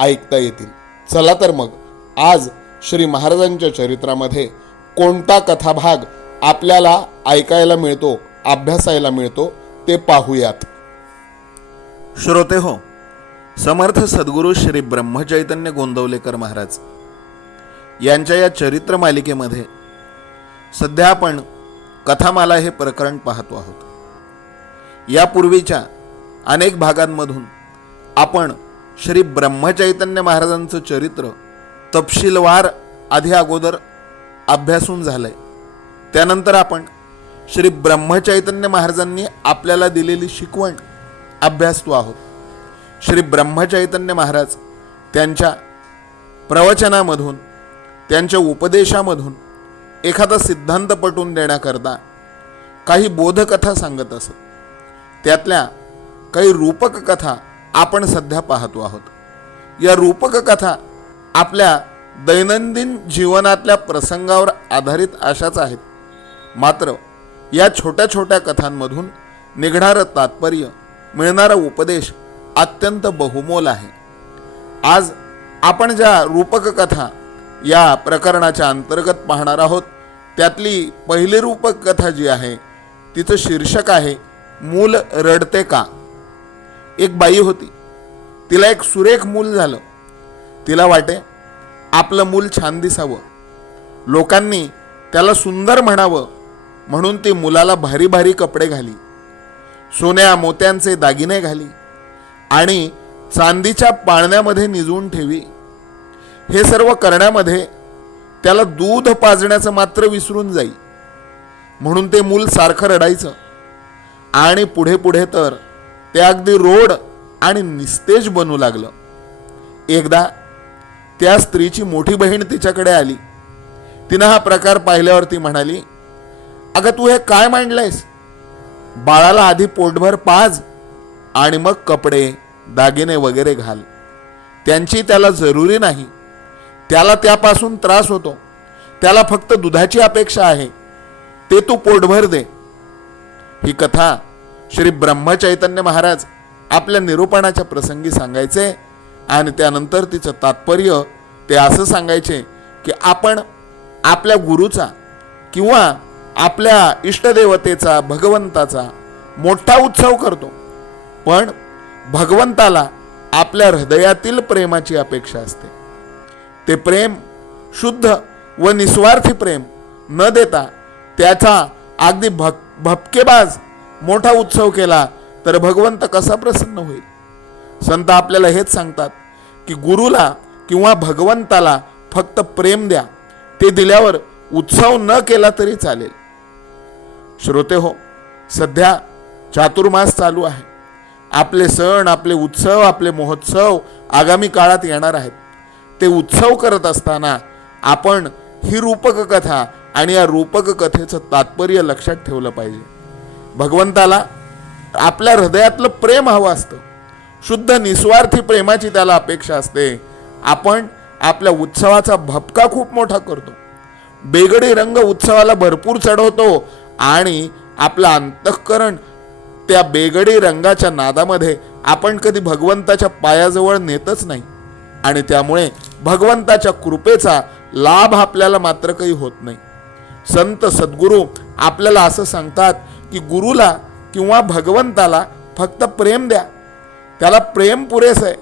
ऐकता येतील. चला तर मग आज श्री महाराजांच्या चरित्रामध्ये कोणता कथाभाग आपल्याला ऐकायला मिळतो अभ्यासायला मिळतो ते पाहूयात. श्रोते हो समर्थ सद्गुरू श्री ब्रह्मचैतन्य गोंदवलेकर महाराज यांच्या या चरित्र मालिकेमध्ये सध्या आपण कथामाला हे प्रकरण पाहतो आहोत. यापूर्वीच्या अनेक भागांमधून आपण श्री ब्रह्मचैतन्य महाराजांचं चरित्र तपशीलवार आधी अगोदर अभ्यासून झालंय. त्यानंतर आपण श्री ब्रह्मचैतन्य महाराजांनी आपल्याला दिलेली शिकवण अभ्यासतो आहोत. श्री ब्रह्मचैतन्य महाराज त्यांच्या प्रवचनामधून त्यांच्या उपदेशामधून एखादा सिद्धांत पटवून देण्याकरता काही बोधकथा सांगत असत. त्यातल्या काही रूपक कथा आपण सध्या पाहतो आहोत. या रूपक कथा आपल्या दैनंदिन जीवनातल्या प्रसंगावर आधारित अशाच आहेत. मात्र या छोट्या छोट्या कथांमधून निघणारं तात्पर्य मिळणारा उपदेश अत्यंत बहुमोल आहे. आज आपण ज्या रूपक कथा या प्रकरणाच्या अंतर्गत पाहणार आहोत त्यातली पहिली रूपक कथा जी आहे तिचं शीर्षक आहे मूल रडते का? एक बाई होती. तिला एक सुरेख मूल झालं. तिला वाटे आपलं मूल छान दिसावं. लोकांनी त्याला सुंदर म्हणावं म्हणून ती मुलाला भारी भारी कपडे घाली. सोन्या मोत्यांचे दागिने घाली आणि चांदीच्या पाळण्यामध्ये निजवून ठेवी. हे सर्व करण्यामध्ये त्याला दूध पाजण्याचं मात्र विसरून जाई. म्हणून ते मूल सारखं रडायचं आणि पुढे पुढे तर ते अगदी रोड आणि निस्तेज बनू लागलं. एकदा त्या स्त्रीची मोठी बहीण तिच्याकडे आली. तिनं हा प्रकार पाहिल्यावर ती म्हणाली अगं तू हे काय मांडलंयस? बाळाला आधी पोटभर पाज आणि मग कपडे दागिने वगैरे घाल. त्यांची त्याला जरुरी नाही. त्याला त्यापासून त्रास होतो. त्याला फक्त दुधाची अपेक्षा आहे. ते तू पोटभर दे. ही कथा श्री ब्रह्मचैतन्य महाराज आपल्या निरूपणाच्या प्रसंगी सांगायचे आणि त्यानंतर तिचं तात्पर्य ते असं सांगायचे की आपण आपल्या गुरुचा किंवा आपल्या इष्टदेवतेचा भगवंताचा मोठा उत्सव करतो. पण भगवंताला आपल्या हृदयातील प्रेमाची अपेक्षा असते. ते प्रेम शुद्ध व निस्वार्थी प्रेम न देता त्याचा अगदी भक भपकेबाज मोठा उत्सव केला तर भगवंत कसा प्रसन्न होईल? संत आपल्याला हेच सांगतात की गुरुला किंवा भगवंताला फक्त प्रेम द्या ते दिल्यावर उत्सव न केला तरी चालेल. श्रोते हो सध्या चातुर्मास चालू आहे. आपले सण आपले उत्सव आपले महोत्सव आगामी काळात येणार आहेत. ते उत्सव करत असताना आपण ही रूपक कथा आणि या रूपक कथेचं तात्पर्य लक्षात ठेवलं पाहिजे. भगवंताला आपल्या हृदयातलं प्रेम हवं असतं. शुद्ध निस्वार्थी प्रेमाची त्याला अपेक्षा असते. आपण आपल्या उत्सवाचा भपका खूप मोठा करतो. बेगडी रंग उत्सवाला भरपूर चढवतो आणि आपलं अंतःकरण त्या बेगडी रंगाच्या नादामध्ये आपण कधी भगवंताच्या पायाजवळ नेतच नाही. आणि त्यामुळे भगवंताच्या कृपेचा लाभ आपल्याला मात्र काही होत नाही. संत सद्गुरू आपल्याला असं सांगतात की गुरुला किंवा भगवंताला फक्त प्रेम द्या. त्याला प्रेम पुरेस आहे.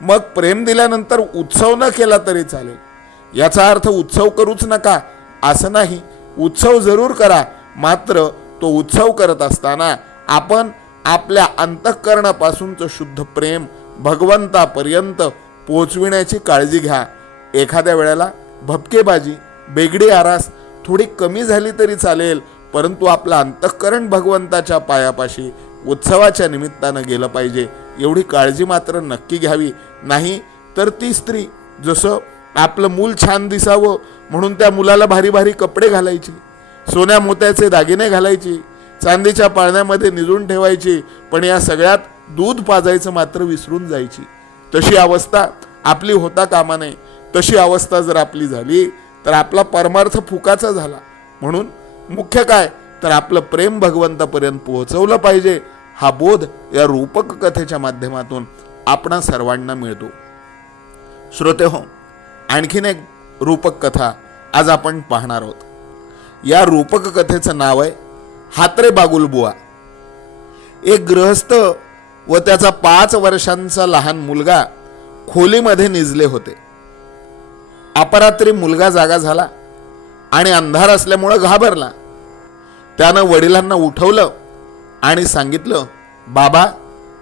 मग प्रेम दिल्यानंतर उत्सव न केला तरी चालेल. याचा अर्थ उत्सव करूच नका असं नाही. उत्सव जरूर करा मात्र तो उत्सव करत असताना आपण आपल्या अंतःकरणापासूनचं शुद्ध प्रेम भगवंतापर्यंत पोचविण्याची काळजी घ्या. एखाद्या वेळेला भपकेबाजी बेगडी आरास थोडी कमी झाली तरी चालेल परंतु आपलं अंतःकरण भगवंताच्या पायापाशी उत्सवाच्या निमित्तानं गेलं पाहिजे. एवढी काळजी मात्र नक्की घ्यावी. नाही तर ती स्त्री जसं आपलं मूल छान दिसावं म्हणून त्या मुलाला भारी भारी कपडे घालायची सोन्या मोत्याचे दागिने घालायची चांदीच्या पाळण्यामध्ये निजून ठेवायची पण या सगळ्यात दूध पाजायचं मात्र विसरून जायची. तशी अवस्था आपली होता कामा नये. तशी अवस्था जर आपली झाली तर आपला परमार्थ फुकाचा झाला. म्हणून मुख्य काय? तर आपलं प्रेम भगवंतापर्यंत पोहोचवलं पाहिजे. हा बोध या रूपक कथेच्या माध्यमातून आपणा सर्वांना मिळतो. श्रोते हो आणखीन एक रूपक कथा आज आपण पाहणार आहोत. या रूपक कथेचं नाव आहे हात्रे बागुलबुवा एक गृहस्थ व त्याचा पाच वर्षांचा लहान मुलगा खोलीमध्ये निजले होते. अपरात्री मुलगा जागा झाला. आणि अंधार असल्यामुळं घाबरला. त्यानं वडिलांना उठवलं आणि सांगितलं बाबा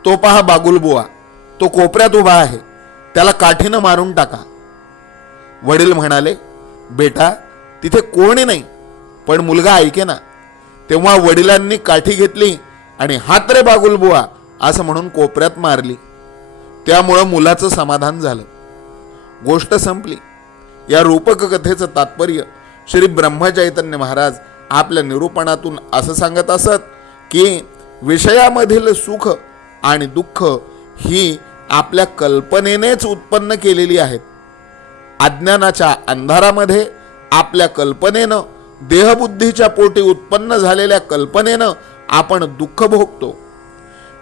तो पहा बागुलबुवा तो कोपऱ्यात उभा आहे. त्याला काठीनं मारून टाका. वडील म्हणाले बेटा तिथे कोणी नाही पण मुलगा ऐके ना. तेव्हा वडिलांनी काठी घेतली आणि हात रे बागुलबुवा असं म्हणून कोपऱ्यात मारली. त्यामुळं मुलाचं समाधान झालं. गोष्ट संपली. या रूपक कथेचं तात्पर्य श्री ब्रह्मचैतन्य महाराज आपल्या निरूपणातून असं सांगत असत की विषयामधील सुख आणि दुःख ही आपल्या कल्पनेनेच उत्पन्न केलेली आहेत. अज्ञानाच्या अंधारामध्ये आपल्या कल्पनेनं देहबुद्धीच्या पोटी उत्पन्न झालेल्या कल्पनेनं आपण दुःख भोगतो.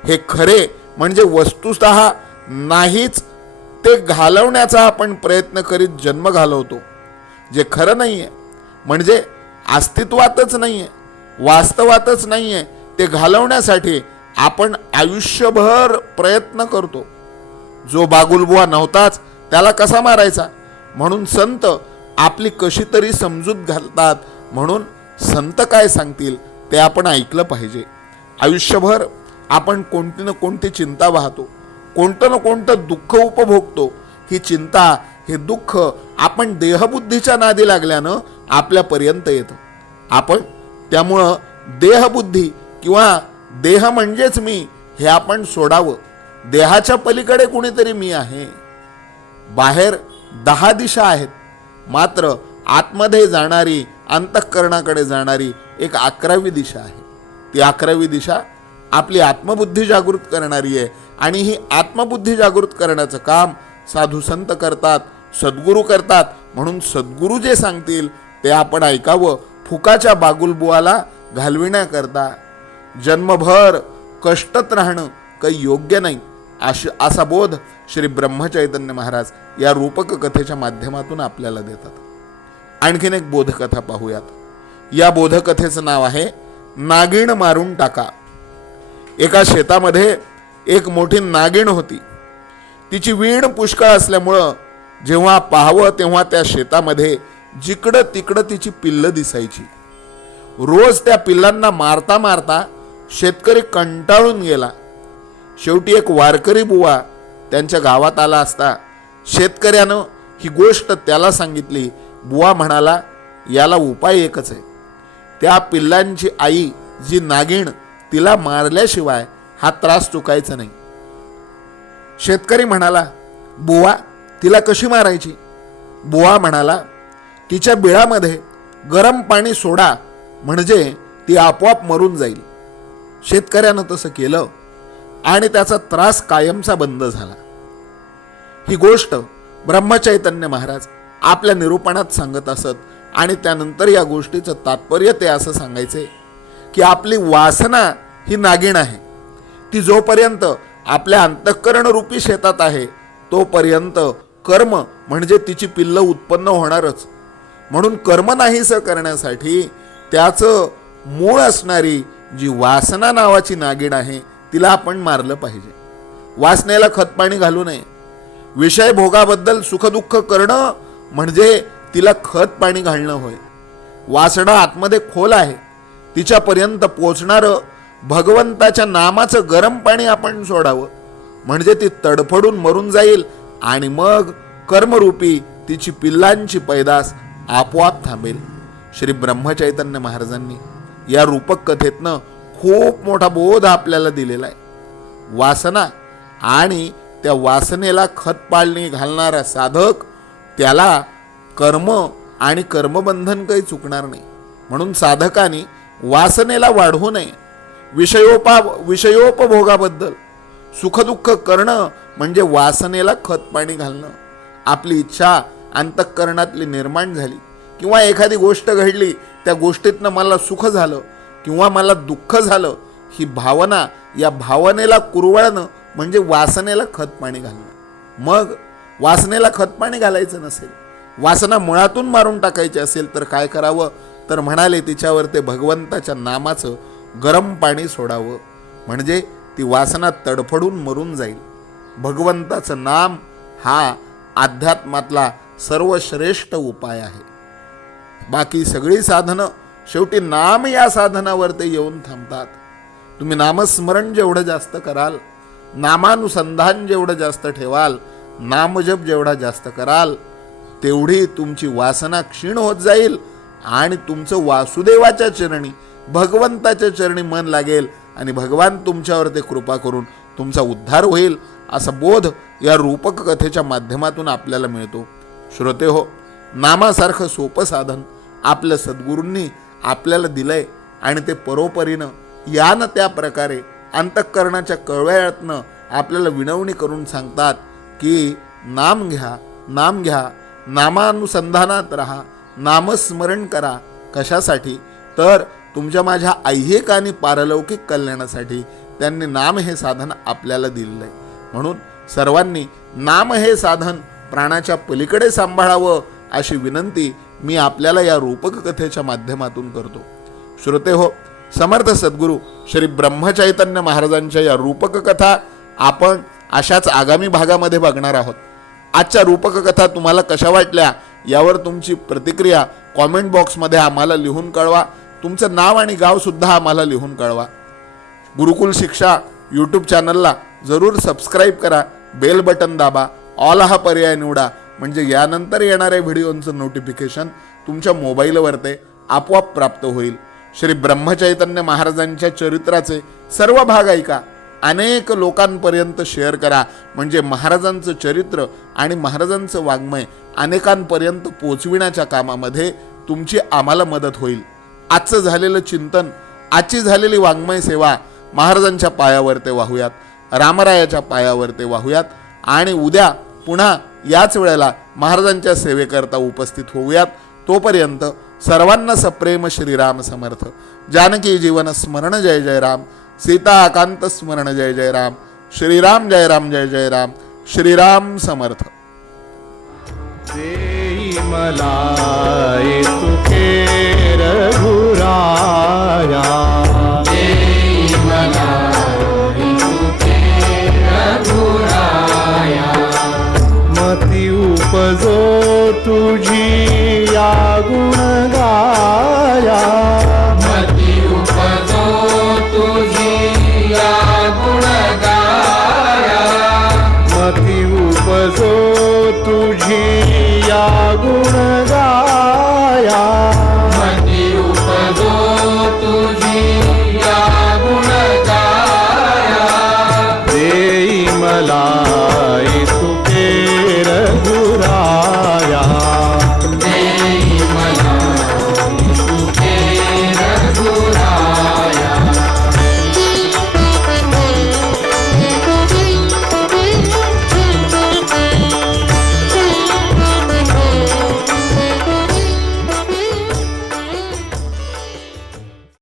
हे खरे म्हणजे वस्तुत नाहीच ते घालवण्याचा आपण प्रयत्न करीत जन्म घालवतो. जे खरं नाही आहे म्हणजे अस्तित्वातच नाही आहे वास्तवातच नाही आहे ते घालवण्यासाठी आपण आयुष्यभर प्रयत्न करतो. जो बागुलबुवा नव्हताच त्याला कसा मारायचा? म्हणून संत आपली कशी तरी समजूत घालतात म्हणून संत काय सांगतील ते आपण ऐकलं पाहिजे. आयुष्यभर आपण कोणती ना कोणती चिंता वाहतो कोणतं ना कोणतं दुःख उपभोगतो ही चिंता हे दुःख आपण देहबुद्धीच्या नादी लागल्यानं आपल्यापर्यंत येतं. आपण त्यामुळं देहबुद्धी किंवा देह म्हणजेच मी हे आपण सोडावं. देहाच्या पलीकडे कुणीतरी मी आहे. बाहेर दहा दिशा आहेत. मात्र आतमध्ये जाणारी अंतःकरणाकडे जाणारी एक अकरावी दिशा आहे. ती अकरावी दिशा आपली आत्मबुद्धी जागृत करणारी आहे आणि ही आत्मबुद्धी जागृत करण्याचं काम साधू संत करतात सद्गुरू करतात. म्हणून सद्गुरू जे सांगतील ते आपण ऐकावं. फुकाच्या बागुलबुवाला घालविण्याकरता जन्मभर कष्टत राहणं काही योग्य नाही. अश असा बोध श्री ब्रह्मचैतन्य महाराज या रूपक कथेच्या माध्यमातून आपल्याला देतात. आणखीन एक बोधकथा पाहूयात. या बोधकथेचं नाव आहे नागिण मारून टाका. एका शेतामध्ये एक मोठी नागिण होती. तिची वीण पुष्कळ असल्यामुळं जेव्हा पाहावं तेव्हा त्या शेतामध्ये जिकडं तिकडं तिची पिल्लं दिसायची. रोज त्या पिल्लांना मारता मारता शेतकरी कंटाळून गेला. शेवटी एक वारकरी बुवा त्यांच्या गावात आला असता शेतकऱ्यानं ही गोष्ट त्याला सांगितली. बुवा म्हणाला याला उपाय एकच आहे. त्या पिल्लांची आई जी नागिण तिला मारल्याशिवाय हा त्रास चुकायचा नाही. शेतकरी म्हणाला बुवा तिला कशी मारायची? बुवा म्हणाला तिच्या बिळामध्ये गरम पाणी सोडा म्हणजे ती आपोआप मरून जाईल. शेतकऱ्यानं तसं केलं आणि त्याचा त्रास कायमचा बंद झाला. ही गोष्ट ब्रह्मचैतन्य महाराज आपल्या निरूपणात सांगत असत आणि त्यानंतर या गोष्टीचं तात्पर्य ते असं सांगायचे की आपली वासना ही नागिण आहे. ती जोपर्यंत आपल्या अंतःकरण रूपी शेतात आहे तोपर्यंत कर्म म्हणजे तिची पिल्लं उत्पन्न होणारच. म्हणून कर्म नाहीसं करण्यासाठी त्याचं मूळ असणारी जी वासना नावाची नागिण आहे तिला आपण मारलं पाहिजे. वासनेला खतपाणी घालू नये. विषय भोगाबद्दल सुखदुःख करणं म्हणजे तिला खत पाणी घालणं होय. वासना आतमध्ये खोल आहे. तिच्यापर्यंत पोचणारं भगवंताच्या नामाचं गरम पाणी आपण सोडावं. म्हणजे ती तडफडून मरून जाईल आणि मग कर्मरूपी तिची पिल्लांची पैदास आपोआप थांबेल. श्री ब्रह्मचैतन्य महाराजांनी या रूपक कथेतनं खूप मोठा बोध आपल्याला दिलेला आहे. वासना आणि त्या वासनेला खतपाळणी घालणारा साधक त्याला कर्म आणि कर्मबंधन काही चुकणार नाही. म्हणून साधकाने वासनेला वाढवू नये. विषयोपा विषयोपभोगाबद्दल. सुखदुःख करणं म्हणजे वासनेला खत पाणी घालणं. आपली इच्छा अंतःकरणातली निर्माण झाली. किंवा एखादी गोष्ट घडली त्या गोष्टीतनं मला सुख झालं किंवा मला दुःख झालं ही भावना या भावनेला कुरवळणं म्हणजे वासनेला खतपाणी घालणं. मग वासनेला खतपाणी घालायचं नसेल वासना मुळातून मारून टाकायची असेल तर काय करावं? तर म्हणाले तिच्यावर ते भगवंताच्या नामाचं गरम पाणी सोडावं. म्हणजे ती वासना तडफडून मरून जाईल. भगवंताचं नाम हा अध्यात्मातला सर्वश्रेष्ठ उपाय आहे. बाकी सगळी साधनं शेवटी नाम या साधनावर ते येऊन थांबतात. तुम्ही नामस्मरण जेवढं जास्त कराल नामानुसंधान जेवढं जास्त ठेवाल नामजप जेवढा जास्त कराल तेवढी तुमची वासना क्षीण होत जाईल आणि तुमचं वासुदेवाच्या चरणी भगवंताच्या चरणी मन लागेल आणि भगवान तुमच्यावर ते कृपा करून तुमचा उद्धार होईल असा बोध या रूपक कथेच्या माध्यमातून आपल्याला मिळतो. श्रोते हो नामासारखं सोपं साधन आपल्या सद्गुरूंनी आपल्याला दिलंय आणि ते परोपरीनं यानं त्या प्रकारे अंतःकरणाच्या कळव्यातनं आपल्याला विनवणी करून सांगतात की नाम घ्या नाम घ्या नामानुसंधानात राहा नामस्मरण करा. कशासाठी? तर तुमच्या माझ्या ऐहिक आणि पारलौकिक कल्याणासाठी त्यांनी नाम हे साधन आपल्याला दिलेलं आहे म्हणून सर्वांनी नाम हे साधन प्राणाच्या पलीकडे सांभाळावं अशी विनंती मी आपल्याला या रूपक कथेच्या माध्यमातून करतो. श्रोते हो समर्थ सद्गुरू श्री ब्रह्मचैतन्य महाराजांच्या या रूपक कथा आपण अशाच आगामी भागामध्ये बघणार आहोत. आजच्या रूपक कथा तुम्हाला कशा वाटल्या यावर तुमची प्रतिक्रिया कॉमेंट बॉक्समध्ये आम्हाला लिहून कळवा. तुमचं नाव आणि गावसुद्धा आम्हाला लिहून कळवा. गुरुकुल शिक्षा यूट्यूब चॅनलला जरूर सबस्क्राईब करा बेल बटन दाबा ऑल हा पर्याय निवडा. म्हणजे यानंतर येणाऱ्या व्हिडिओंचं नोटिफिकेशन तुमच्या मोबाईलवर ते आपोआप प्राप्त होईल. श्री ब्रह्मचैतन्य महाराजांच्या चरित्राचे सर्व भाग ऐका. अनेक लोकांपर्यंत शेअर करा. म्हणजे महाराजांचं चरित्र आणि महाराजांचं वाङ्मय अनेकांपर्यंत पोचविण्याच्या कामामध्ये तुमची आम्हाला मदत होईल. आजचं झालेलं चिंतन आजची झालेली वाङ्मय सेवा महाराजांच्या पायावर ते वाहूयात. रामरायाच्या पायावर ते वाहूयात. आणि उद्या पुन्हा याच वेळेला महाराजांच्या सेवेकरता उपस्थित होऊयात. तोपर्यंत सर्वांना सप्रेम श्रीराम समर्थ. जानकी जीवन स्मरण जय जय राम. सीता आकांत स्मरण जय जय राम. श्रीराम जय राम जय जय राम. श्रीराम समर्थ. मला tuyo.